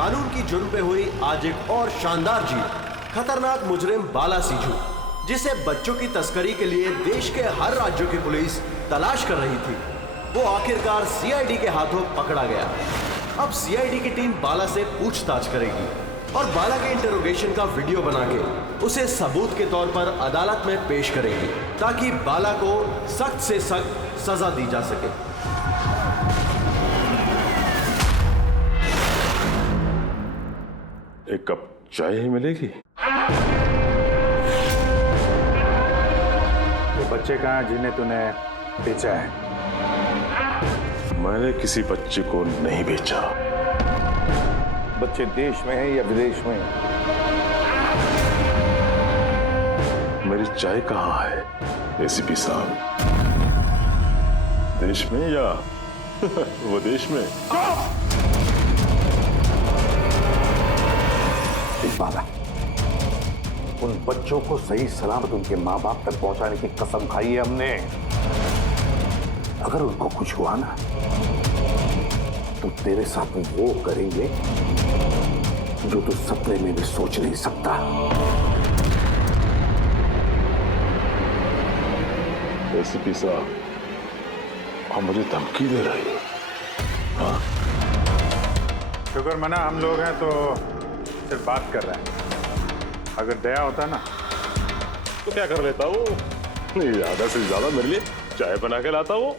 कानून की जुर्म पे हुई आज एक और शानदार जीत। खतरनाक मुजरिम बाला सिंजू, जिसे बच्चों की तस्करी के लिए देश के हर राज्यों की पुलिस तलाश कर रही थी, वो आखिरकार सीआईडी के हाथों पकड़ा गया। अब सीआईडी की टीम बाला से पूछताछ करेगी और बाला के इंटरोगेशन का वीडियो बना के उसे सबूत के तौर पर अदालत में पेश करेगी, ताकि बाला को सख्त से सख्त सजा दी जा सके। एक कप चाय ही मिलेगी? वो बच्चे कहाँ जिन्हें तूने बेचा है? मैंने किसी बच्चे को नहीं बेचा। बच्चे देश में है या विदेश में? मेरी चाय कहाँ है एसीपी साहब? देश में या विदेश में? बाला, उन बच्चों को सही सलामत उनके माँ बाप तक पहुंचाने की कसम खाई है हमने। अगर उनको कुछ हुआ ना तो तेरे साथ वो करेंगे जो तू सपने में भी सोच नहीं सकता। एसीपी साहब, आप मुझे धमकी दे रहे हो? हाँ? शुक्र मना हम लोग हैं तो सिर्फ बात कर रहे हैं। अगर दया होता ना तो क्या कर लेता वो? ज्यादा से ज्यादा मेरे लिए चाय बना के लाता वो।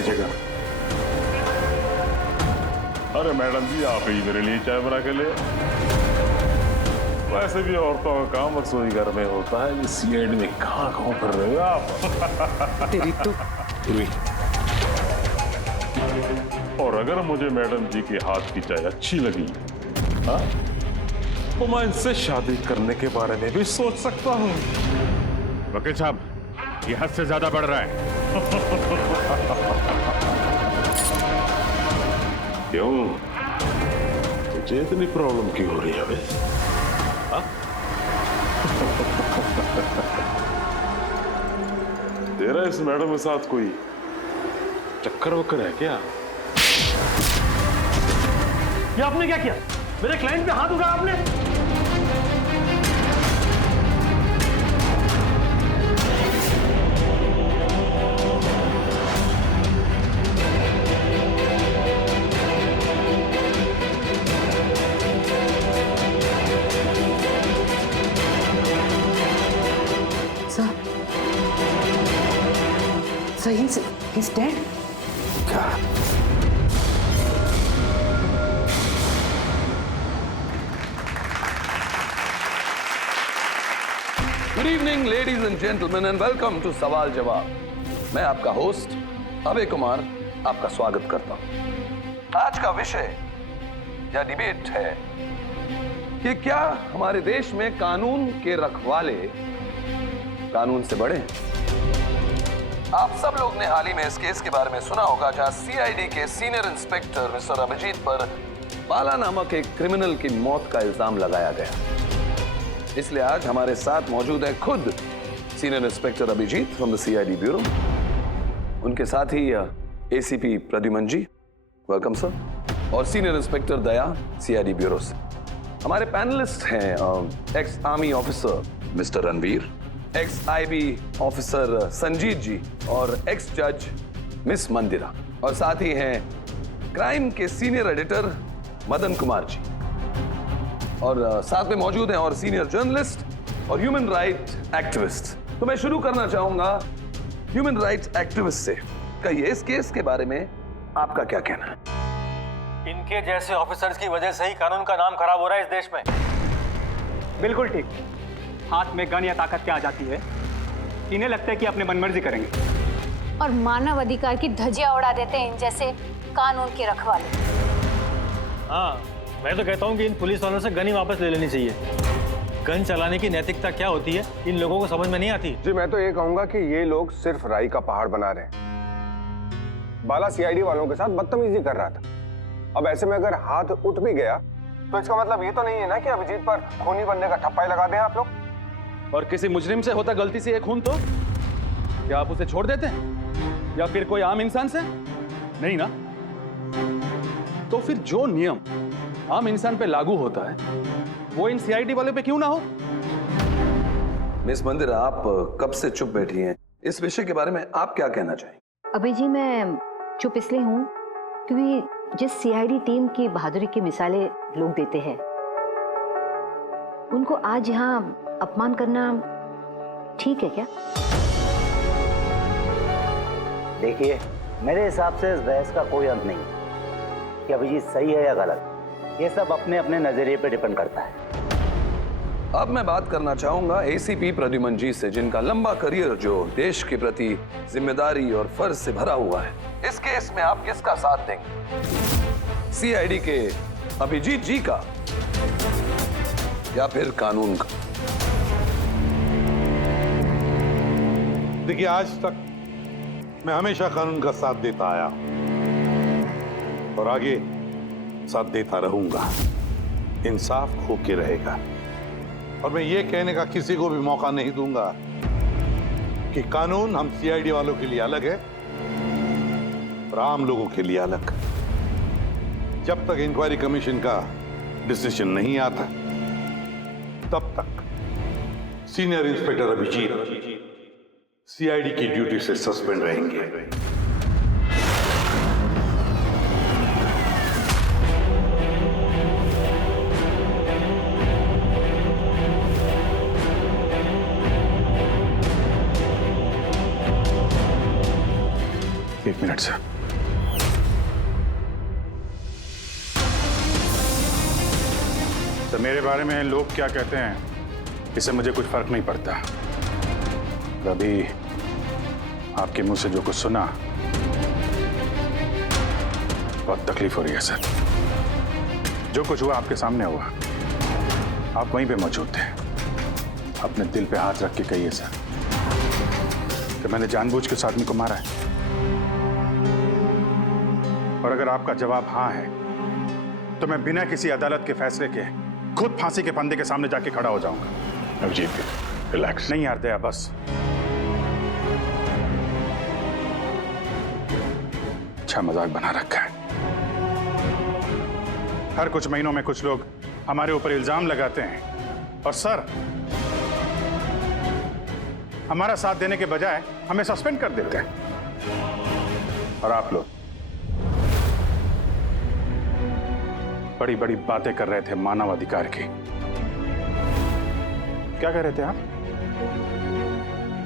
जगह। अरे मैडम जी, आप ही मेरे लिए चाय बना के ले। वैसे भी औरतों का काम रसोई घर में होता है, सीआईडी में कहाँ कर रहे हो आप? तेरी तो और अगर मुझे मैडम जी के हाथ की चाय अच्छी लगी, हाँ, तो मैं इनसे शादी करने के बारे में भी सोच सकता हूँ। वकील साहब, ये हद से ज्यादा बढ़ रहा है। क्यों? तुझे इतनी प्रॉब्लम क्यों हो रही है बे? हाँ? तेरा इस मैडम के साथ कोई चक्कर वक्कर है क्या? ये आपने क्या किया? मेरे क्लाइंट पे हाथ उठाया आपने? So he's dead? Good evening ladies and gentleman and welcome to सवाल जवाब। मैं आपका होस्ट अभय कुमार आपका स्वागत करता हूं। आज का विषय या डिबेट है कि क्या हमारे देश में कानून के रखवाले कानून से बड़े हैं? आप सब लोग ने हाल ही में इस केस के बारे में सुना होगा, जहां सीआईडी के सीनियर इंस्पेक्टर मिस्टर अभिजीत पर बाला नामक एक क्रिमिनल की मौत का इल्जाम लगाया गया। इसलिए आज हमारे साथ मौजूद है खुद senior inspector Abhijeet from the CID bureau, उनके साथ ही ACP Pradyuman ji, welcome sir, और senior inspector Daya CID bureau से। हमारे पैनलिस्ट हैं ex army officer mister Ranveer, ex IB officer Sanjeet ji और एक्स जज मिस मंदिरा, और साथ ही हैं क्राइम के सीनियर एडिटर मदन कुमार जी, और साथ में मौजूद हैं और सीनियर जर्नलिस्ट और ह्यूमन राइट एक्टिविस्ट। तो मैं शुरू करना चाहूंगा ह्यूमन राइट्स एक्टिविस्ट से। कहिए, इस केस के बारे में आपका क्या कहना है? इनके जैसे ऑफिसर्स की वजह से ही कानून का नाम खराब हो रहा है इस देश में। बिल्कुल ठीक। हाथ में गन या ताकत क्या आ जाती है, इन्हें लगता है कि अपने मनमर्जी करेंगे और मानव अधिकार की धज्जियां उड़ा देते हैं इन जैसे कानून के रखवाले। हाँ, मैं तो कहता हूँ कि इन पुलिस वालों से गन ही वापस ले लेनी चाहिए। गन चलाने की नैतिकता क्या होती है इन लोगों को समझ में नहीं आती। जी, मैं तो ये कहूंगा कि ये लोग सिर्फ राई का पहाड़ बना रहे हैं। बाला सीआईडी वालों के साथ बदतमीजी कर रहा था। अब ऐसे में अगर हाथ उठ भी गया तो इसका मतलब ये तो नहीं है ना कि अभिजीत पर खूनी बनने का ठप्पा ही लगा दें आप लोग। और किसी मुजरिम से होता गलती से एक खून तो क्या आप उसे छोड़ देते हैं या फिर कोई आम इंसान से? नहीं ना। तो फिर जो नियम आम इंसान पे लागू होता है वो इन सीआईडी वाले पे क्यों ना हो? मिस मंदिर, आप कब से चुप बैठी हैं? इस विषय के बारे में आप क्या कहना चाहेंगे? अभी जी मैं चुप इसलिए हूं क्योंकि जिस सीआईडी टीम की बहादुरी की मिसालें लोग देते हैं उनको आज यहाँ अपमान करना ठीक है क्या? देखिए, मेरे हिसाब से इस बहस का कोई अंत नहीं कि अभिजीत सही है या गलत। ये सब अपने अपने नजरिए पे डिपेंड करता है। अब मैं बात करना चाहूंगा एसीपी प्रद्युमन जी से, जिनका लंबा करियर जो देश के प्रति जिम्मेदारी और फर्ज से भरा हुआ है। इस केस में आप किसका साथ देंगे? सीआईडी के अभिजीत जी का या फिर कानून का? देखिए, आज तक मैं हमेशा कानून का साथ देता आया और आगे साथ देता रहूंगा। इंसाफ होके रहेगा और मैं ये कहने का किसी को भी मौका नहीं दूंगा कि कानून हम सीआईडी वालों के लिए अलग है और आम लोगों के लिए अलग। जब तक इंक्वायरी कमीशन का डिसीजन नहीं आता तब तक सीनियर इंस्पेक्टर अभिजीत सीआईडी की ड्यूटी से सस्पेंड रहेंगे। एक मिनट से। तो मेरे बारे में लोग क्या कहते हैं इससे मुझे कुछ फर्क नहीं पड़ता। अभी आपके मुंह से जो कुछ सुना बहुत तकलीफ हो रही है सर। जो कुछ हुआ आपके सामने हुआ, आप वहीं पे मौजूद थे। अपने दिल पे हाथ रख के कहिए सर कि मैंने जानबूझ के उस आदमी को मारा है। और अगर आपका जवाब हाँ है तो मैं बिना किसी अदालत के फैसले के खुद फांसी के फंदे के सामने जाके खड़ा हो जाऊंगा। अभिजीत, रिलैक्स। नहीं यार दया, बस अच्छा मजाक बना रखा है। हर कुछ महीनों में कुछ लोग हमारे ऊपर इल्जाम लगाते हैं और सर हमारा साथ देने के बजाय हमें सस्पेंड कर देते हैं। और आप लोग बड़ी बड़ी बातें कर रहे थे मानव अधिकार की। क्या कह रहे थे आप?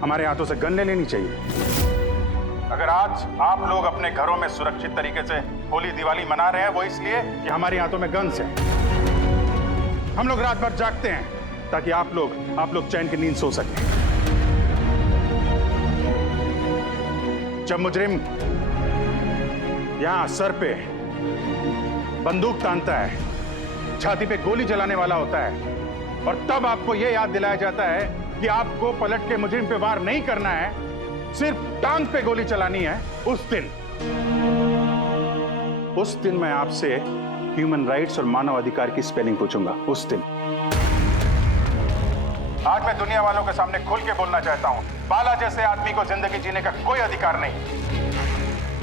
हमारे हाथों से गन ले लेनी चाहिए। अगर आज आप लोग अपने घरों में सुरक्षित तरीके से होली दिवाली मना रहे हैं वो इसलिए कि हमारे हाथों में गन्स हैं। हम लोग रात भर जागते हैं ताकि आप लोग चैन की नींद सो सकें। जब मुजरिम यहां सर पे बंदूक तानता है, छाती पे गोली चलाने वाला होता है और तब आपको यह याद दिलाया जाता है कि आपको पलट के मुजरिम पे वार नहीं करना है, सिर्फ टांग पे गोली चलानी है, उस दिन मैं आपसे ह्यूमन राइट्स और मानव अधिकार की स्पेलिंग पूछूंगा। उस दिन। आज मैं दुनिया वालों के सामने खुल के बोलना चाहता हूं, बाला जैसे आदमी को जिंदगी जीने का कोई अधिकार नहीं।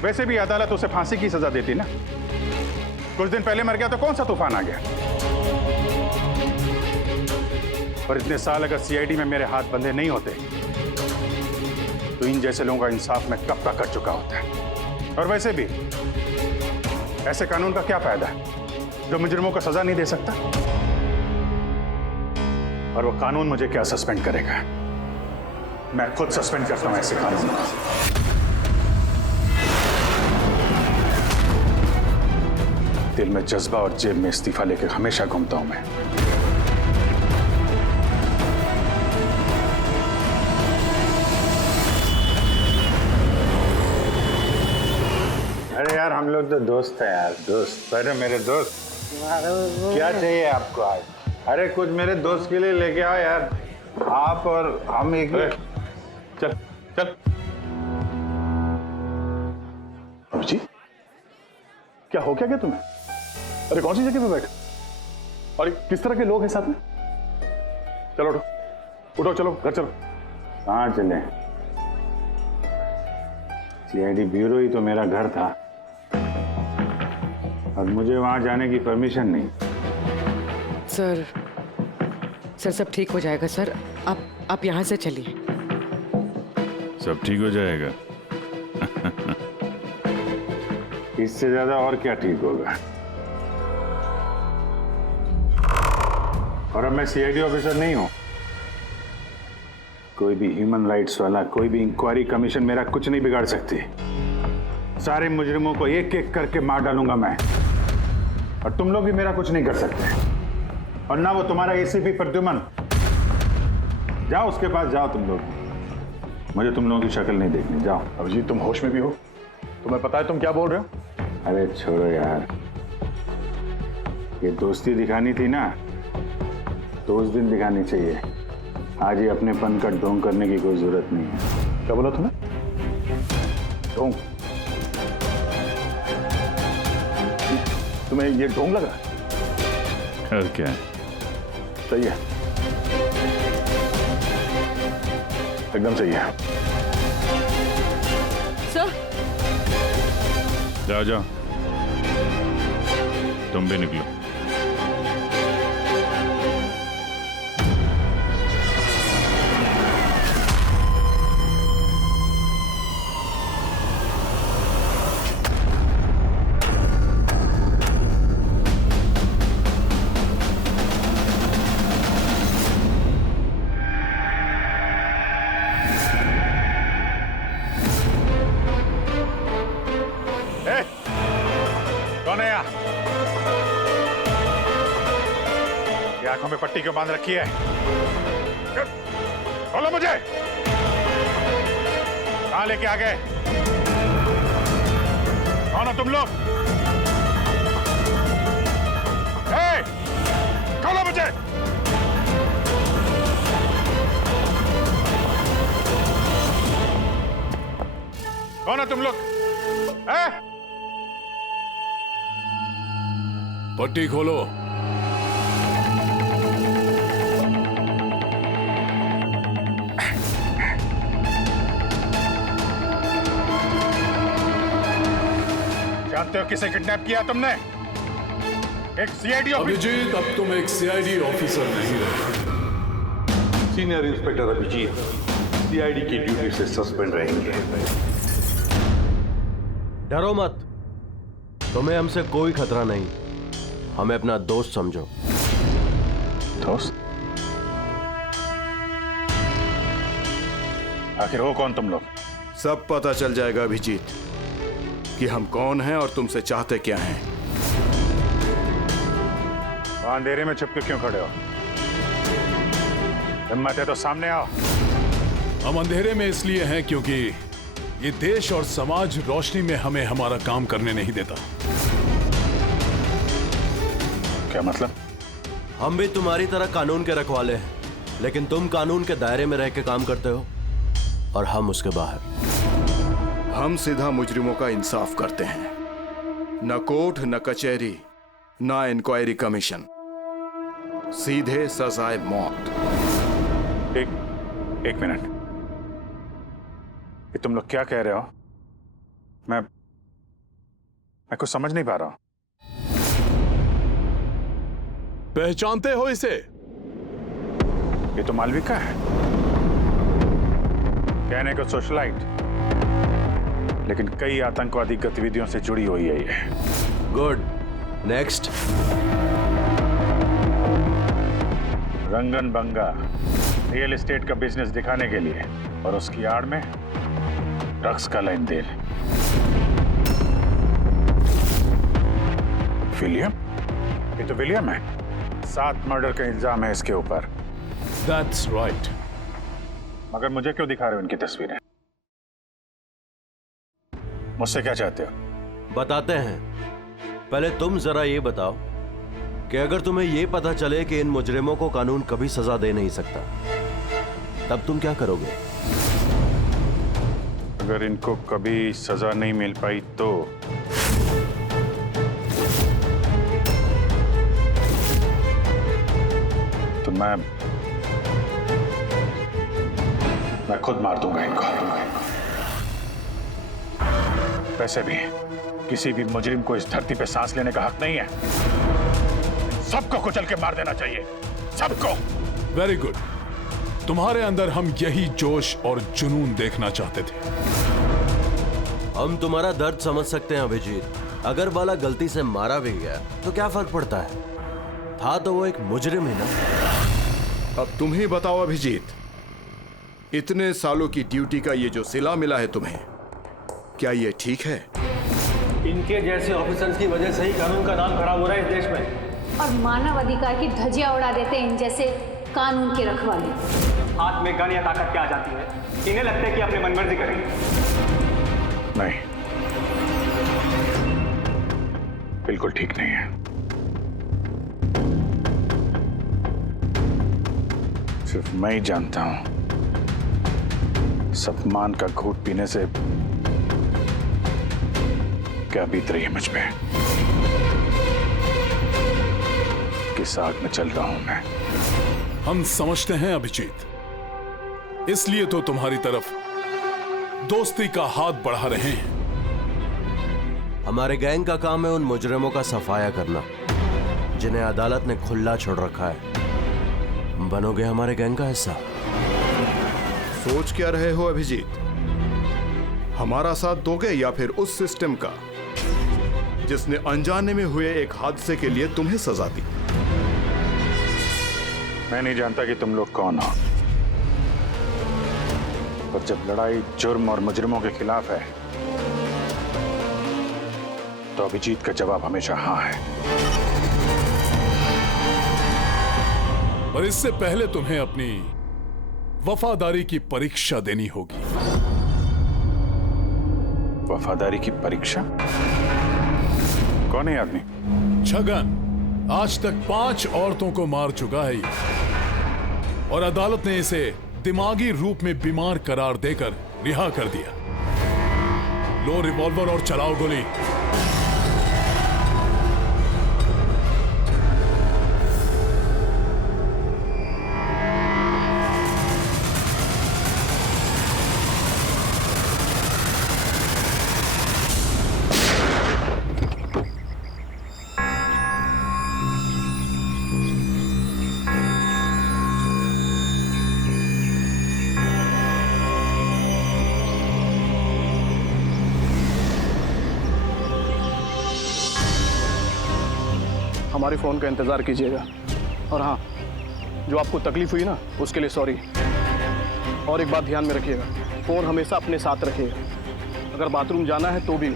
वैसे भी अदालत उसे फांसी की सजा देती ना। कुछ दिन पहले मर गया तो कौन सा तूफान आ गया। और इतने साल अगर सीआईडी में मेरे हाथ बंधे नहीं होते तो इन जैसे लोगों का इंसाफ मैं कब का कर चुका होता है। और वैसे भी ऐसे कानून का क्या फायदा है जो मुजरिमों को सजा नहीं दे सकता। और वो कानून मुझे क्या सस्पेंड करेगा? मैं खुद सस्पेंड करता हूं ऐसे कानून को। दिल में जज्बा और जेब में इस्तीफा लेकर हमेशा घूमता हूं मैं। अरे यार हम लोग तो दोस्त हैं यार, दोस्त। अरे मेरे दोस्त, क्या चाहिए आपको आज? अरे कुछ मेरे दोस्त के लिए लेके आओ यार। आप और हम एक चल चल। जी क्या हो क्या तुम्हें? अरे कौन सी जगह पे बैठे और किस तरह के लोग हैं साथ में? चलो उठो उठो, चलो घर चलो। कहाँ चले? सीआईडी ब्यूरो ही तो मेरा घर था और मुझे वहां जाने की परमिशन नहीं। सर सब ठीक हो जाएगा सर, आप यहाँ से चलिए। सब ठीक हो जाएगा। इससे ज्यादा और क्या ठीक होगा। और अब मैं सीआईडी ऑफिसर नहीं हूं। कोई भी ह्यूमन राइट्स वाला, कोई भी इंक्वायरी कमीशन मेरा कुछ नहीं बिगाड़ सकती। सारे मुजरिमों को एक एक करके मार डालूंगा मैं, और तुम लोग भी मेरा कुछ नहीं कर सकते। और ना वो तुम्हारा एसीपी प्रद्युमन। जाओ उसके पास जाओ तुम लोग, मुझे तुम लोगों की शक्ल नहीं देखनी। जाओ। अभिजीत तुम होश में भी हो? तुम्हें पता है तुम क्या बोल रहे हो? अरे छोड़ो यार, ये दोस्ती दिखानी थी ना तो उस दिन दिखानी चाहिए। आज ही अपनेपन का ढोंग करने की कोई जरूरत नहीं है। क्या बोला तुमने? ढोंग? तुम्हें ये ढोंग लगा? और क्या? सही है, एकदम सही है। सर जाओ जाओ, तुम भी निकलो। आंखों में पट्टी क्यों बांध रखी है? बोलो मुझे, कहां लेके आ गए? कौन हो तुम लोग? खोलो मुझे। कौन हो तुम लोग? पट्टी खोलो। जानते हो किसे किडनैप किया तुमने? एक सीआईडी अभिजीत, अब तुम एक सीआईडी ऑफिसर नहीं रहे। सीनियर इंस्पेक्टर अभिजीत सीआईडी की ड्यूटी से सस्पेंड रहेंगे। डरो मत, तुम्हें हमसे कोई खतरा नहीं। हमें अपना दोस्त समझो। दोस्त? आखिर हो कौन तुम लोग? सब पता चल जाएगा अभिजीत कि हम कौन हैं और तुमसे चाहते क्या हैं। अंधेरे में छुप के क्यों खड़े हो? हिम्मत है तो सामने आओ। हम अंधेरे में इसलिए हैं क्योंकि ये देश और समाज रोशनी में हमें हमारा काम करने नहीं देता। क्या मतलब? हम भी तुम्हारी तरह कानून के रखवाले हैं, लेकिन तुम कानून के दायरे में रह के काम करते हो और हम उसके बाहर। हम सीधा मुजरिमों का इंसाफ करते हैं, न कोर्ट, न कचहरी, न इंक्वायरी कमीशन, सीधे सजाए मौत। एक मिनट, ये तुम लोग क्या कह रहे हो? मैं कुछ समझ नहीं पा रहा हूं। पहचानते हो इसे? ये तो मालविका है, कहने को सोशलाइट, लेकिन कई आतंकवादी गतिविधियों से जुड़ी हुई है ये। Good, next. Rangan Banga real estate का बिजनेस दिखाने के लिए और उसकी आड़ में ड्रग्स का लेन देन। विलियम? ये तो विलियम है। 7 मर्डर का इल्जाम है इसके ऊपर। That's right. मगर मुझे क्यों दिखा रहे हो इनकी तस्वीरें? मुझसे क्या चाहते हो? बताते हैं। पहले तुम जरा ये बताओ कि अगर तुम्हें ये पता चले कि इन मुजरिमों को कानून कभी सजा दे नहीं सकता, तब तुम क्या करोगे? अगर इनको कभी सजा नहीं मिल पाई तो मैं खुद मार दूंगा इनको। वैसे भी किसी भी मुजरिम को इस धरती पे सांस लेने का हक नहीं है। सबको कुचल के मार देना चाहिए, सबको। Very good. तुम्हारे अंदर हम यही जोश और जुनून देखना चाहते थे। हम तुम्हारा दर्द समझ सकते हैं अभिजीत। अगर बाला गलती से मारा भी गया तो क्या फर्क पड़ता है, था तो वो एक मुजरिम ही ना। अब तुम ही बताओ अभिजीत, इतने सालों की ड्यूटी का ये जो सिला मिला है तुम्हें, क्या ये ठीक है? इनके जैसे ऑफिसर्स की वजह से ही कानून का नाम खराब हो रहा है इस देश में। और मानव अधिकार की धज्जियां उड़ा देते हैं इन जैसे कानून के रखवाले। हाथ में गन या ताकत क्या आ जाती है, इन्हें लगता है कि अपने मनमर्जी करेंगे। नहीं, बिल्कुल ठीक नहीं है। सिर्फ मैं ही जानता हूं सम्मान का घूंट पीने से क्या बीत रही है मुझ पे। किस आग में चल रहा हूं मैं। हम समझते हैं अभिजीत, इसलिए तो तुम्हारी तरफ दोस्ती का हाथ बढ़ा रहे हैं। हमारे गैंग का काम है उन मुजरिमों का सफाया करना जिन्हें अदालत ने खुला छोड़ रखा है। बनोगे हमारे गैंग का हिस्सा? सोच क्या रहे हो अभिजीत? हमारा साथ दोगे या फिर उस सिस्टम का जिसने अनजाने में हुए एक हादसे के लिए तुम्हें सजा दी? मैं नहीं जानता कि तुम लोग कौन हो, पर जब लड़ाई जुर्म और मुजरिमों के खिलाफ है तो अभिजीत का जवाब हमेशा हाँ है। पर इससे पहले तुम्हें अपनी वफादारी की परीक्षा देनी होगी। वफादारी की परीक्षा? कौन है आदमी? छगन आज तक 5 औरतों को मार चुका है ये, और अदालत ने इसे दिमागी रूप में बीमार करार देकर रिहा कर दिया। लो रिवॉल्वर और चलाओ गोली। हमारे फ़ोन का इंतज़ार कीजिएगा। और हाँ, जो आपको तकलीफ हुई ना, उसके लिए सॉरी। और एक बात ध्यान में रखिएगा, फ़ोन हमेशा अपने साथ रखिएगा। अगर बाथरूम जाना है तो भी।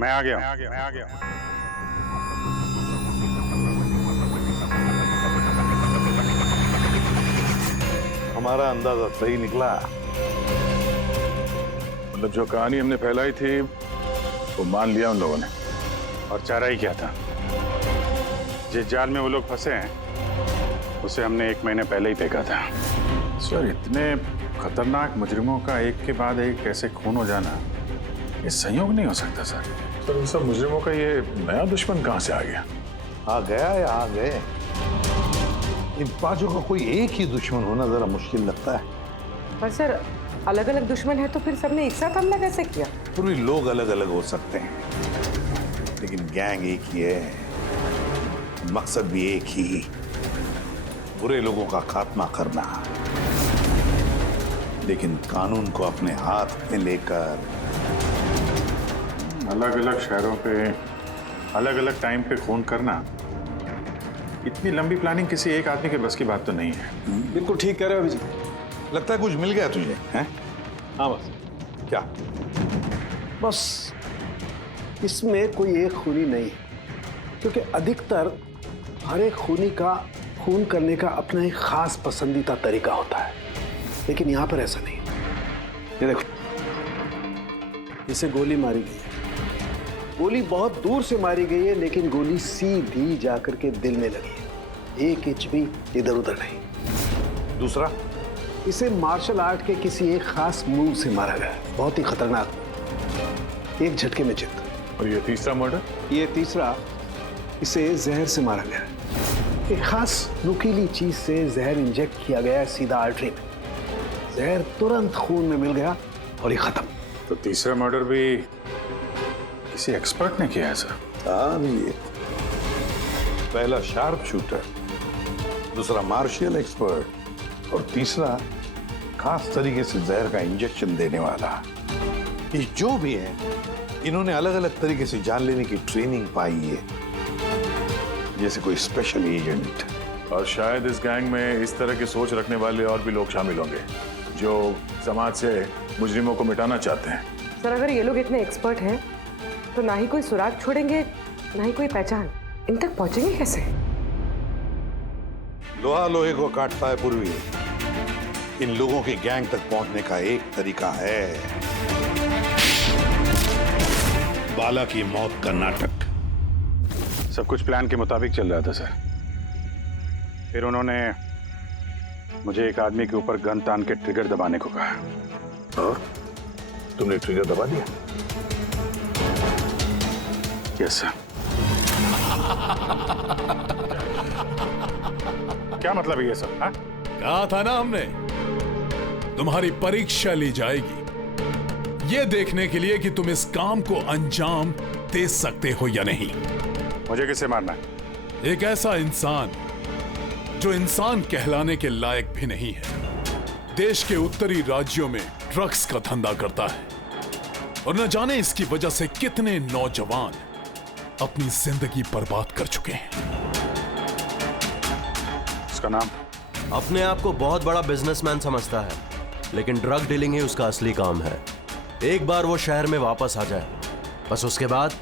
मैं आ गया। हमारा अंदाजा सही निकला। मतलब जो कहानी हमने फैलाई थी वो मान लिया उन लोगों ने। और चारा ही क्या था, जिस जाल में वो लोग फंसे हैं उसे हमने 1 महीने पहले ही फेंका था। सर, इतने खतरनाक मुजरिमों का एक के बाद एक ऐसे खून हो जाना, ये संयोग नहीं हो सकता सर। सर, इन सब मुजरिमों का ये नया दुश्मन कहाँ से आ गया? आ गया या आ गए, इन पांचों का कोई एक ही दुश्मन होना जरा मुश्किल लगता है। पर सर, अलग अलग दुश्मन है तो फिर सबने एक साथ हमला कैसे किया? पूरी लोग अलग अलग हो सकते हैं, लेकिन गैंग एक ही है, मकसद भी एक ही, बुरे लोगों का खात्मा करना। लेकिन कानून को अपने हाथ में लेकर अलग अलग शहरों पे अलग अलग टाइम पे खून करना, इतनी लंबी प्लानिंग किसी एक आदमी के बस की बात तो नहीं है। बिल्कुल ठीक कह रहे हो अभिजीत। लगता है कुछ मिल गया तुझे, हैं? हाँ बस। क्या? बस इसमें कोई एक खूनी नहीं है, क्योंकि अधिकतर हर एक खूनी का खून करने का अपना एक खास पसंदीदा तरीका होता है, लेकिन यहां पर ऐसा नहीं। ये देखो, इसे गोली मारी गई है। गोली बहुत दूर से मारी गई है, लेकिन गोली सीधी जाकर के दिल में लगी है, 1 इंच भी इधर उधर नहीं। दूसरा, इसे मार्शल आर्ट के किसी एक खास मूव से मारा गया है, बहुत ही खतरनाक, एक झटके में चित। और ये तीसरा मर्डर? ये तीसरा, इसे जहर से मारा गया है। एक खास नुकीली चीज से जहर इंजेक्ट किया गया है सीधा आर्टरी में, जहर तुरंत खून में मिल गया और ये खत्म। तो तीसरा मर्डर भी किसी एक्सपर्ट ने किया है सर? हाँ, ये पहला शार्प शूटर, दूसरा मार्शियल एक्सपर्ट और तीसरा खास तरीके से जहर का इंजेक्शन देने वाला। ये जो भी है, इन्होंने अलग अलग तरीके से जान लेने की ट्रेनिंग पाई है, जैसे कोई स्पेशल एजेंट। और शायद इस गैंग में इस तरह की सोच रखने वाले और भी लोग शामिल होंगे जो समाज से मुजरिमों को मिटाना चाहते हैं। सर, अगर ये लोग इतने एक्सपर्ट हैं तो ना ही कोई सुराग छोड़ेंगे, ना ही कोई पहचान। इन तक पहुंचेंगे कैसे? लोहा लोहे को काटता है पूर्वी। इन लोगों की गैंग तक पहुंचने का एक तरीका है, बाला की मौत का नाटक। सब कुछ प्लान के मुताबिक चल रहा था सर। फिर उन्होंने मुझे एक आदमी के ऊपर गन तान के ट्रिगर दबाने को कहा। और तुमने ट्रिगर दबा दिया? Yes sir. क्या मतलब है ये सब? हाँ? कहा था ना हमने, तुम्हारी परीक्षा ली जाएगी ये देखने के लिए कि तुम इस काम को अंजाम दे सकते हो या नहीं। मुझे किसे मारना है? एक ऐसा इंसान जो इंसान कहलाने के लायक भी नहीं है, देश के उत्तरी राज्यों में ड्रग्स का धंधा करता है और न जाने इसकी वजह से कितने नौजवान अपनी जिंदगी बर्बाद कर चुके हैं। उसका नाम? अपने आप को बहुत बड़ा बिजनेसमैन समझता है, लेकिन ड्रग डीलिंग ही उसका असली काम है। एक बार वो शहर में वापस आ जाए, बस उसके बाद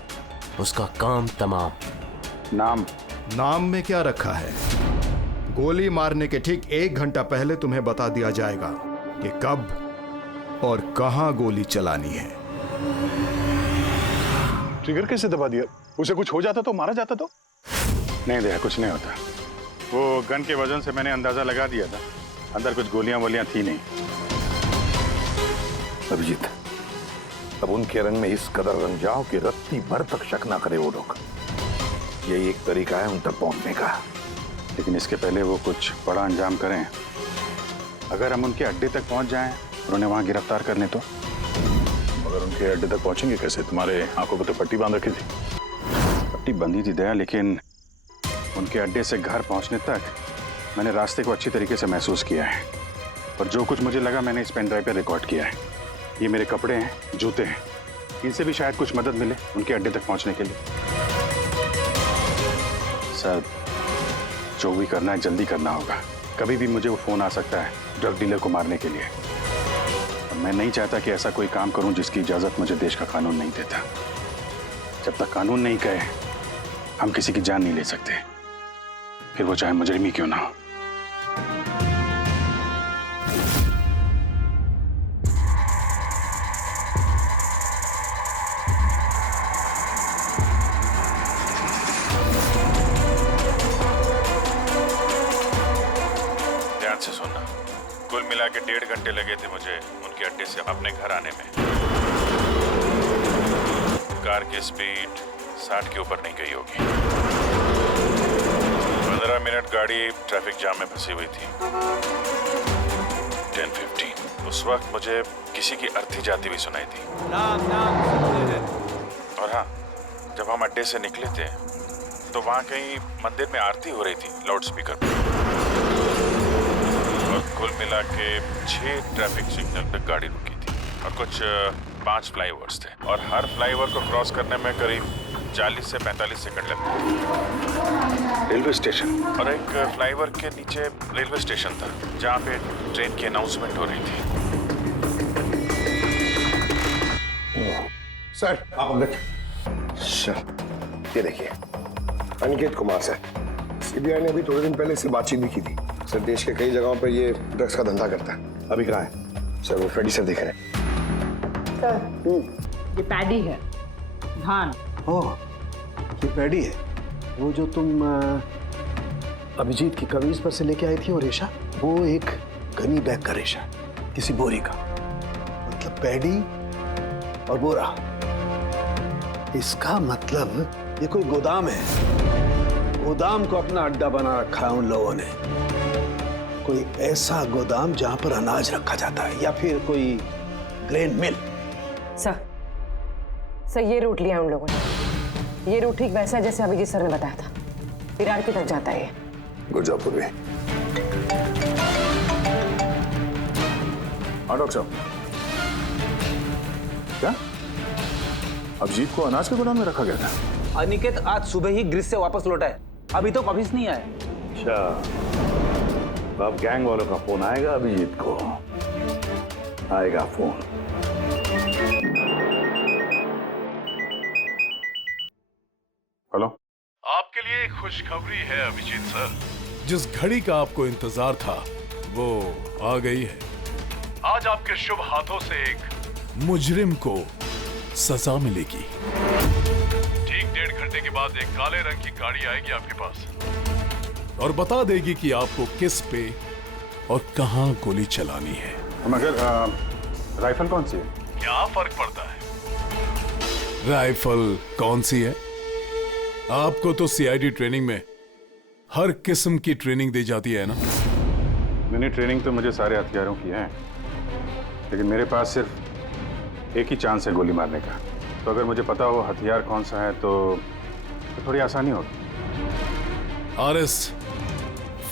उसका काम तमाम। नाम में क्या रखा है? गोली मारने के ठीक 1 घंटा पहले तुम्हें बता दिया जाएगा कि कब और कहां गोली चलानी है। ट्रिगर कैसे दबा दिया? उसे कुछ हो जाता तो, मारा जाता तो? नहीं दया, कुछ नहीं होता। वो गन के वजन से मैंने अंदाजा लगा दिया था, अंदर कुछ गोलियां वोलियां थी नहीं। अभिजीत, अब उनके रंग में इस कदर रंग जाओ कि रत्ती भर तक शक ना करे वो लोग। यही एक तरीका है उन तक पहुंचने का। लेकिन इसके पहले वो कुछ बड़ा अंजाम करें। अगर हम उनके अड्डे तक पहुंच जाएं और उन्हें वहां गिरफ्तार कर लें तो? मगर उनके अड्डे तक पहुंचेंगे कैसे? तुम्हारे आंखों पर तो पट्टी बांध रखी थी। पट्टी बंधी थी दया, लेकिन उनके अड्डे से घर पहुंचने तक मैंने रास्ते को अच्छी तरीके से महसूस किया है, और जो कुछ मुझे लगा मैंने इस पेन ड्राइव पर रिकॉर्ड किया है। ये मेरे कपड़े हैं, जूते हैं, इनसे भी शायद कुछ मदद मिले उनके अड्डे तक पहुंचने के लिए। सर, जो भी करना है जल्दी करना होगा। कभी भी मुझे वो फोन आ सकता है ड्रग डीलर को मारने के लिए, और मैं नहीं चाहता कि ऐसा कोई काम करूं जिसकी इजाजत मुझे देश का कानून नहीं देता। जब तक कानून नहीं कहे हम किसी की जान नहीं ले सकते, फिर वो चाहे मुजरिम क्यों ना हो। मिला के 1.5 घंटे लगे थे मुझे उनके अड्डे से अपने घर आने में। कार की स्पीड 60 के ऊपर नहीं गई होगी। 15 मिनट गाड़ी ट्रैफिक जाम में फंसी हुई थी। 10:15 उस वक्त मुझे किसी की अर्थी जाती हुई सुनाई थी। और हाँ, जब हम अड्डे से निकले थे तो वहाँ कहीं मंदिर में आरती हो रही थी लाउड स्पीकर पे। और कुल मिला के 6 ट्रैफिक सिग्नल पे गाड़ी रुकी थी और कुछ 5 फ्लाईओवर्स थे और हर फ्लाईओवर को क्रॉस करने में करीब 40 से 45 सेकंड लगते। रेलवे स्टेशन और एक फ्लाईओवर के नीचे रेलवे स्टेशन था जहाँ पे ट्रेन की अनाउंसमेंट हो रही थी। सर आप अंदर। सर ये देखिए, अनिकेत कुमार सर, सीबीआई ने अभी थोड़े दिन पहले इससे बातचीत भी की थी। सर देश के कई जगहों पर ये ड्रग्स का धंधा करता है। अभी कहाँ है? सर वो फ्रेडी सर देख रहे हैं। सर ये पैडी है, धान। ओह, ये पैडी है। वो जो तुम अभिजीत की कमीज पर से लेके आई थी और रेशा, वो एक गनी बैग का रेशा, किसी बोरी का। मतलब पैडी और बोरा, इसका मतलब ये कोई गोदाम है। गोदाम को अपना अड्डा बना रखा है उन लोगों ने। कोई ऐसा गोदाम जहां पर अनाज रखा जाता है, या फिर कोई ग्रेन मिल। सर ये रूट लिया उन लोगों ने। ये रूट ठीक वैसा जैसे अभिजीत सर ने बताया था, विरार की तरफ जाता है ये। गुरजापुर में। हाँ डॉक्टर साहब, क्या अभिजीत को अनाज के गोदाम में रखा गया था? अनिकेत आज सुबह ही ग्रीस से वापस लौटा है, अभी तो वापस नहीं आया। अच्छा, अब गैंग वालों का फोन आएगा अभिजीत को, आएगा फोन। हेलो, आपके लिए एक खुशखबरी है अभिजीत सर। जिस घड़ी का आपको इंतजार था वो आ गई है। आज आपके शुभ हाथों से एक मुजरिम को सजा मिलेगी। ठीक 1.5 घंटे के बाद एक काले रंग की गाड़ी आएगी आपके पास और बता देगी कि आपको किस पे और कहां गोली चलानी है। मगर राइफल कौन सी है? क्या फर्क पड़ता है राइफल कौन सी है? आपको तो सीआईडी ट्रेनिंग में हर किस्म की ट्रेनिंग दी जाती है ना। मैंने ट्रेनिंग तो मुझे सारे हथियारों की है, लेकिन मेरे पास सिर्फ एक ही चांस है गोली मारने का। तो अगर मुझे पता हो हथियार कौन सा है तो थोड़ी आसानी होगी। RS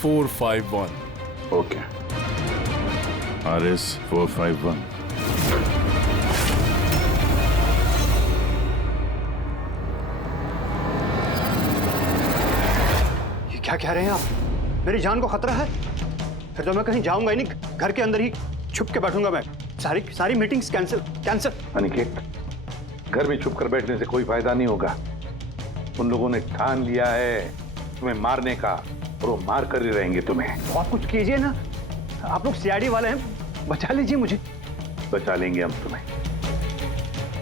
451। Okay, RS 451। ये क्या कह रहे हैं आप? मेरी जान को खतरा है? फिर तो मैं कहीं जाऊंगा ही नहीं, घर के अंदर ही छुप के बैठूंगा मैं। सारी मीटिंग्स कैंसिल। अनिकेत, घर में छुप कर बैठने से कोई फायदा नहीं होगा। उन लोगों ने ठान लिया है तुम्हें मारने का, और वो मार कर ही रहेंगे तुम्हें। तो आप कुछ कीजिए ना, आप लोग सीआईडी वाले हैं, बचा लीजिए मुझे। बचा लेंगे हम तुम्हें।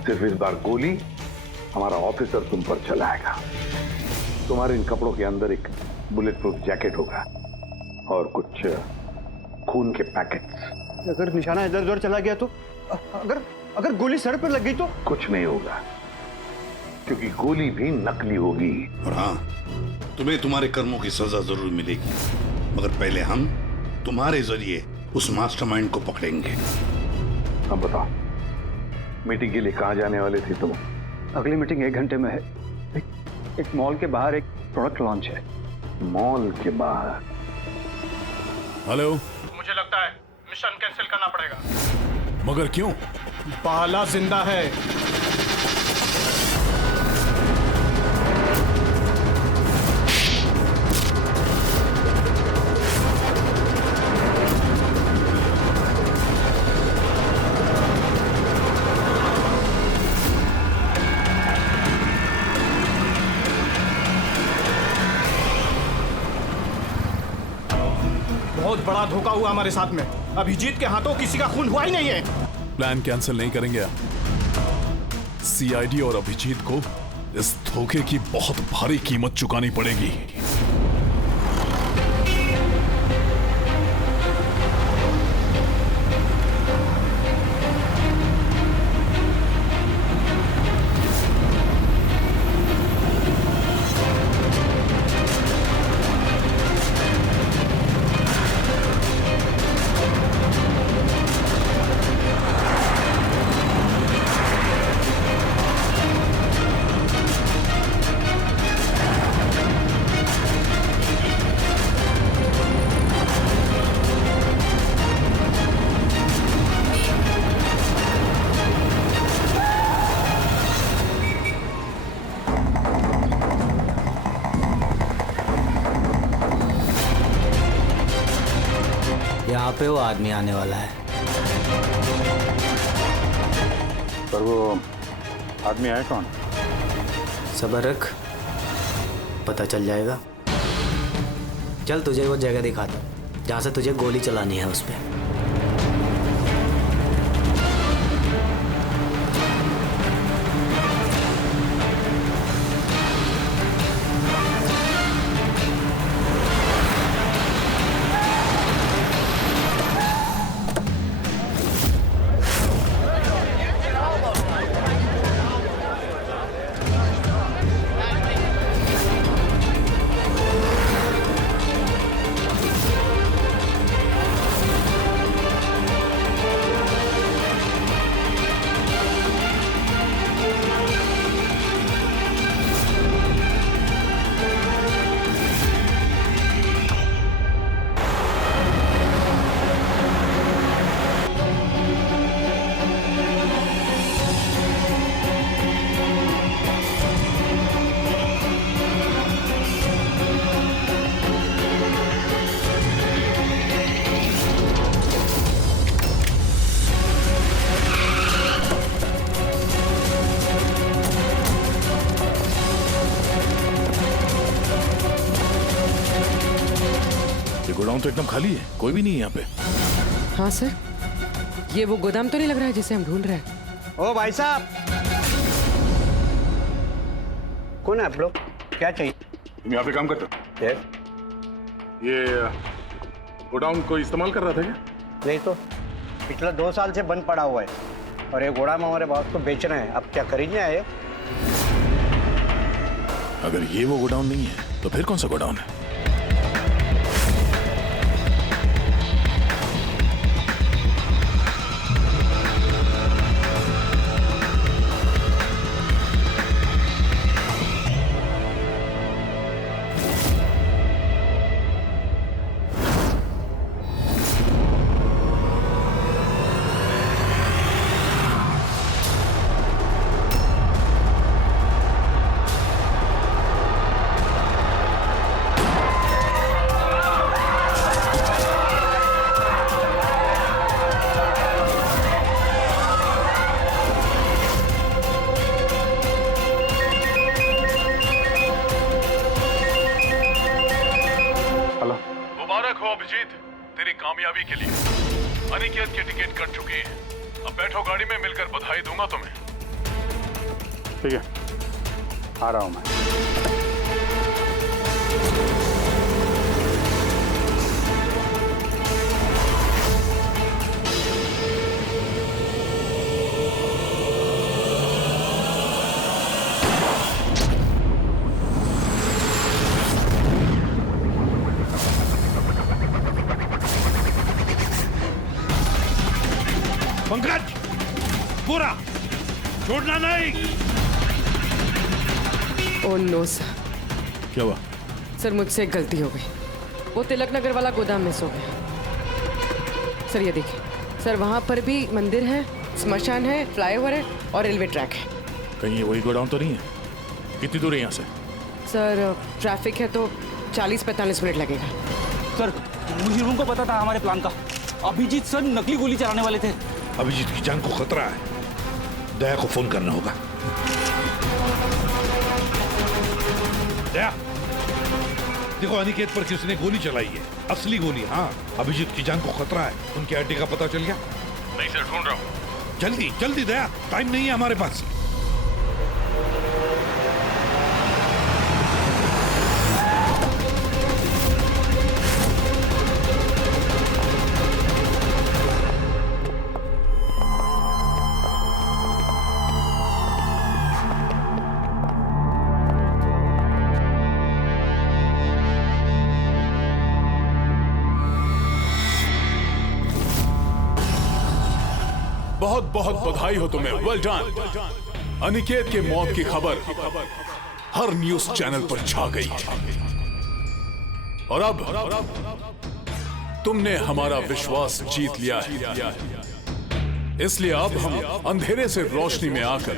सिर्फ इस बार गोली हमारा ऑफिसर तुम पर चलाएगा। तुम्हारे इन कपड़ों के अंदर एक बुलेट प्रूफ जैकेट होगा और कुछ खून के पैकेट्स। अगर निशाना इधर उधर चला गया तो, अगर गोली सर पर लग गई तो? कुछ नहीं होगा, क्योंकि गोली भी नकली होगी। और हाँ, तुम्हें तुम्हारे कर्मों की सजा जरूर मिलेगी, मगर पहले हम तुम्हारे जरिए उस मास्टरमाइंड को पकड़ेंगे। अब बताओ, मीटिंग के लिए कहाँ जाने वाले थे तुम? अगली मीटिंग 1 घंटे में है। एक मॉल के बाहर एक प्रोडक्ट लॉन्च है। मॉल के बाहर? हेलो, मुझे लगता है मिशन कैंसिल करना पड़ेगा। मगर क्यों? बाला जिंदा है। बहुत बड़ा धोखा हुआ हमारे साथ में। अभिजीत के हाथों किसी का खून हुआ ही नहीं है। प्लान कैंसिल नहीं करेंगे आप। सीआईडी और अभिजीत को इस धोखे की बहुत भारी कीमत चुकानी पड़ेगी। पे वो आदमी आने वाला है। पर वो आदमी आया कौन? सब्र रख, पता चल जाएगा। चल तुझे वो जगह दिखाता हूं जहां से तुझे गोली चलानी है उस पे। गोदाम तो एकदम खाली है, कोई भी नहीं है यहाँ पे। हाँ सर, ये वो गोदाम तो नहीं लग रहा है जिसे हम ढूंढ रहे हैं। ओ भाई साहब, कौन है आप लोग? क्या चाहिए? तुम यहाँ पे काम करते हो? ये गोडाउन को इस्तेमाल कर रहा था क्या? नहीं तो पिछले 2 साल से बंद पड़ा हुआ है और ये गोदाम हमारे बॉस को बेचना है। अब क्या खरीदने आए? अगर ये वो गोडाउन नहीं है तो फिर कौन सा गोडाउन है? अभिजीत, तेरी कामयाबी के लिए अनिकेत की टिकट कट चुकी है। अब बैठो गाड़ी में, मिलकर बधाई दूंगा तुम्हें। ठीक है, आ रहा हूं मैं। पंकज, पूरा छोड़ना नहीं। Oh no sir. क्या हुआ? सर मुझसे एक गलती हो गई। वो तिलक नगर वाला गोदाम मिस हो गया। सर ये देखिए, सर वहाँ पर भी मंदिर है, स्मशान है, फ्लाईओवर है और रेलवे ट्रैक है। कहीं ये वही गोडाउन तो नहीं है? कितनी दूर है यहाँ से? सर ट्रैफिक है तो 40-45 मिनट लगेगा। सर मुझे को पता था हमारे प्लान का। अभिजीत सर नकली गोली चलाने वाले थे। अभिजीत की जान को खतरा है, दया को फोन करना होगा। दया, देखो अनिकेत पर किसने गोली चलाई है, असली गोली। हाँ, अभिजीत की जान को खतरा है। उनके आईडी का पता चल गया? नहीं सर, ढूंढ रहा हूँ। जल्दी जल्दी दया, टाइम नहीं है हमारे पास। बहुत बहुत बधाई हो तुम्हें, वेल डन। अनिकेत के मौत की खबर हर न्यूज चैनल पर छा गई और अब तुमने हमारा विश्वास जीत लिया है। इसलिए अब हम अंधेरे से रोशनी में आकर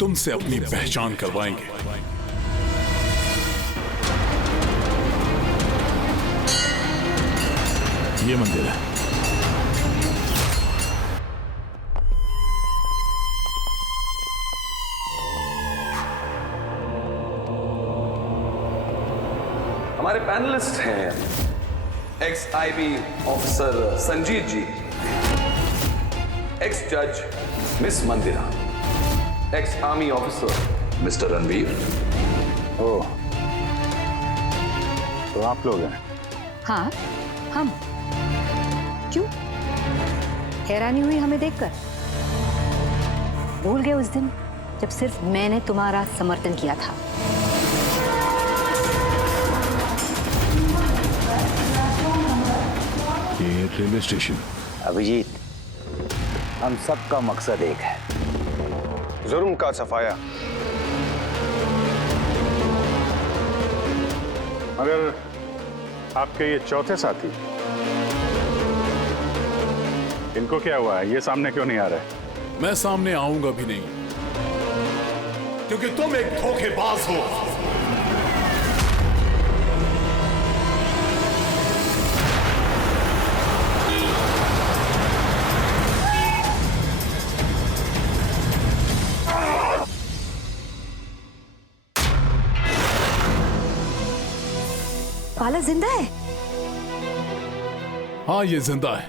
तुमसे अपनी पहचान करवाएंगे। ये मंदिर है। हमारे पैनलिस्ट हैं ex IB officer Sanjeet ji, ex जज miss Mandira, ex army officer mister Ranveer. Oh, तो आप लोग हैं? हाँ, हम। क्यों? हैरानी हुई हमें देखकर? भूल गए उस दिन जब सिर्फ मैंने तुम्हारा समर्थन किया था? ये रेलवे स्टेशन। अभिजीत, हम सबका मकसद एक है, जुर्म का सफाया। मगर आपके ये चौथे साथी, इनको क्या हुआ है? ये सामने क्यों नहीं आ रहे? मैं सामने आऊंगा भी नहीं, क्योंकि तुम एक धोखेबाज हो। बाला जिंदा है? हाँ, ये जिंदा है,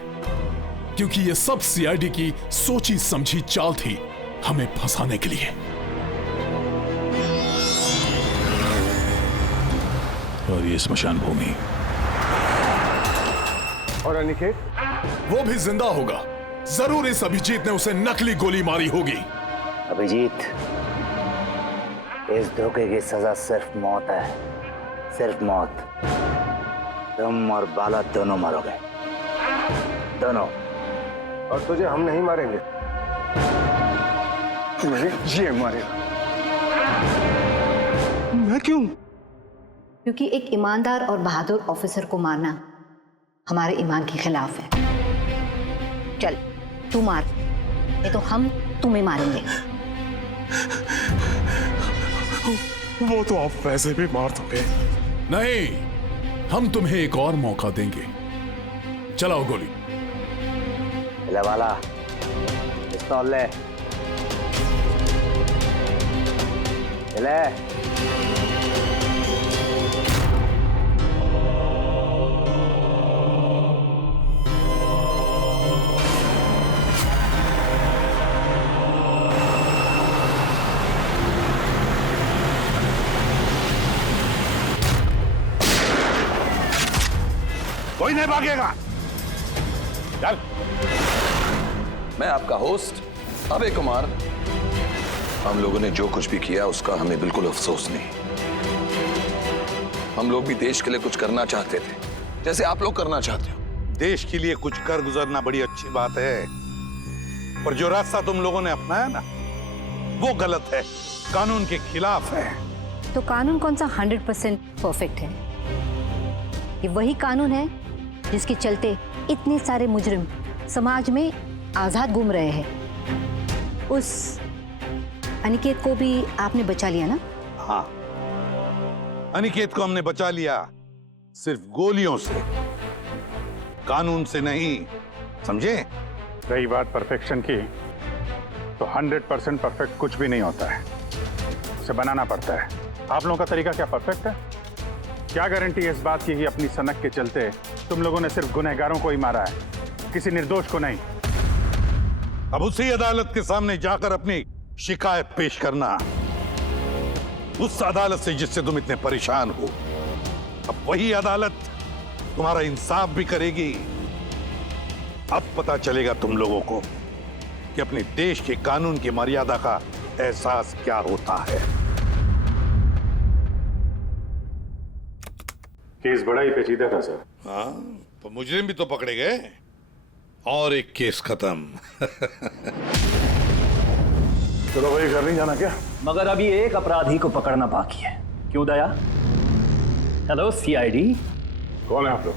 क्योंकि ये सब सीआईडी की सोची समझी चाल थी हमें फंसाने के लिए। और ये स्मशान भूमि। और अनिकेत? वो भी जिंदा होगा। जरूर इस अभिजीत ने उसे नकली गोली मारी होगी। अभिजीत, इस धोखे की सजा सिर्फ मौत है, सिर्फ मौत। तुम और बाला दोनों मरोगे, दोनों। और तुझे हम नहीं मारेंगे, तुझे ये मारेगा। मैं क्यों? क्योंकि एक ईमानदार और बहादुर ऑफिसर को मारना हमारे ईमान के खिलाफ है। चल, तू मार, नहीं तो हम तुम्हें मारेंगे। वो तो आप वैसे भी मार दोगे। नहीं, हम तुम्हें एक और मौका देंगे। चलाओ गोली। ले वाला, पिस्तौल ले। ले। कोई नहीं भागेगा। चल। मैं आपका होस्ट अभय कुमार। हम लोगों ने जो कुछ भी किया उसका हमें बिल्कुल अफसोस नहीं। हम लोग भी देश के लिए कुछ करना चाहते थे, जैसे आप लोग करना चाहते हो। देश के लिए कुछ कर गुजरना बड़ी अच्छी बात है, पर जो रास्ता तुम लोगों ने अपनाया ना, वो गलत है, कानून के खिलाफ है। तो कानून कौन सा 100% परफेक्ट है? ये वही कानून है जिसके चलते इतने सारे मुजरिम समाज में आजाद घूम रहे हैं। उस अनिकेत को भी आपने बचा लिया ना? हाँ, अनिकेत को हमने बचा लिया, सिर्फ गोलियों से, कानून से नहीं, समझे? रही बात परफेक्शन की, तो 100% परफेक्ट कुछ भी नहीं होता है, उसे बनाना पड़ता है। आप लोगों का तरीका क्या परफेक्ट है? क्या गारंटी है इस बात की कि अपनी सनक के चलते तुम लोगों ने सिर्फ गुनहगारों को ही मारा है, किसी निर्दोष को नहीं? अब उसी अदालत के सामने जाकर अपनी शिकायत पेश करना, उस अदालत से जिससे तुम इतने परेशान हो। अब वही अदालत तुम्हारा इंसाफ भी करेगी। अब पता चलेगा तुम लोगों को कि अपने देश के कानून की मर्यादा का एहसास क्या होता है। केस बड़ा ही पेचीदा था सर। हाँ, तो मुजरिम भी तो पकड़े गए और एक केस खत्म। चलो भाई, घर नहीं जाना क्या? मगर अभी एक अपराधी को पकड़ना बाकी है। क्यों दया? Hello CID. कौन है आप लोग?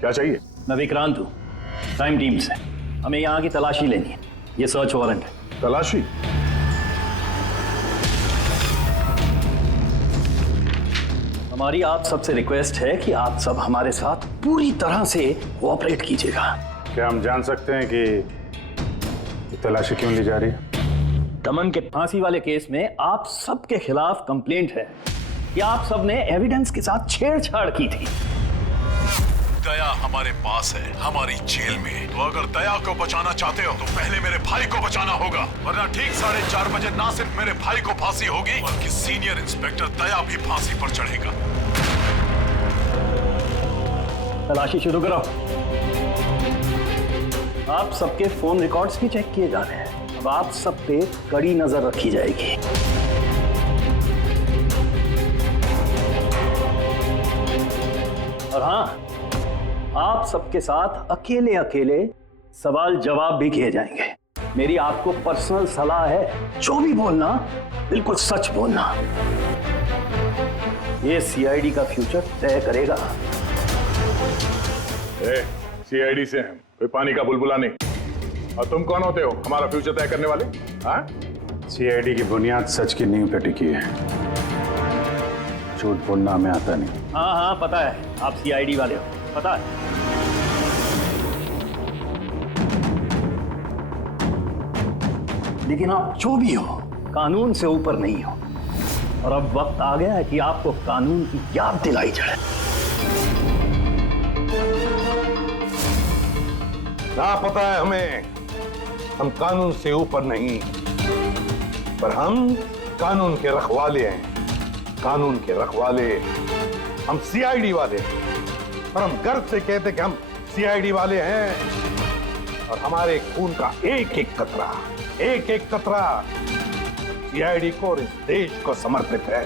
क्या चाहिए? मैं विक्रांत हूँ, क्राइम टीम से। हमें यहाँ की तलाशी लेनी है। ये सर्च वारंट है। तलाशी? हमारी आप सबसे रिक्वेस्ट है कि आप सब हमारे साथ पूरी तरह से कोऑपरेट कीजिएगा। क्या हम जान सकते हैं कि तलाशी क्यों ली जा रही है? दमन के फांसी वाले केस में आप सबके खिलाफ कंप्लेंट है कि आप सब ने एविडेंस के साथ छेड़छाड़ की थी। दया हमारे पास है, हमारी जेल में। तो अगर दया को बचाना चाहते हो तो पहले मेरे भाई को बचाना होगा, वरना ठीक 4:30 बजे ना सिर्फ मेरे भाई को फांसी होगी बल्कि सीनियर इंस्पेक्टर दया भी फांसी पर चढ़ेगा। तलाशी शुरू करो। आप सबके फोन रिकॉर्ड्स भी चेक किए जा रहे हैं। अब आप सब पे कड़ी नजर रखी जाएगी। और हाँ, आप सबके साथ अकेले अकेले सवाल जवाब भी किए जाएंगे। मेरी आपको पर्सनल सलाह है, जो भी बोलना बिल्कुल सच बोलना। ये सीआईडी का फ्यूचर तय करेगा। सीआईडी से हैं, कोई पानी का बुलबुला नहीं। और तुम कौन होते हो हमारा फ्यूचर तय करने वाले? सीआईडी की बुनियाद सच की नींव पे टिकी है। झूठ बोलना हमें आता नहीं। हाँ हाँ पता है, आप सीआईडी वाले हो, पता है। लेकिन आप जो भी हो, कानून से ऊपर नहीं हो। और अब वक्त आ गया है कि आपको कानून की याद दिलाई जाए। ना पता है हमें, हम कानून से ऊपर नहीं, पर हम कानून के रखवाले हैं। कानून के रखवाले हम सीआईडी वाले हैं, और हम गर्व से कहते कि हम सीआईडी वाले हैं। और हमारे खून का एक एक कतरा सीआईडी को और इस देश को समर्पित है।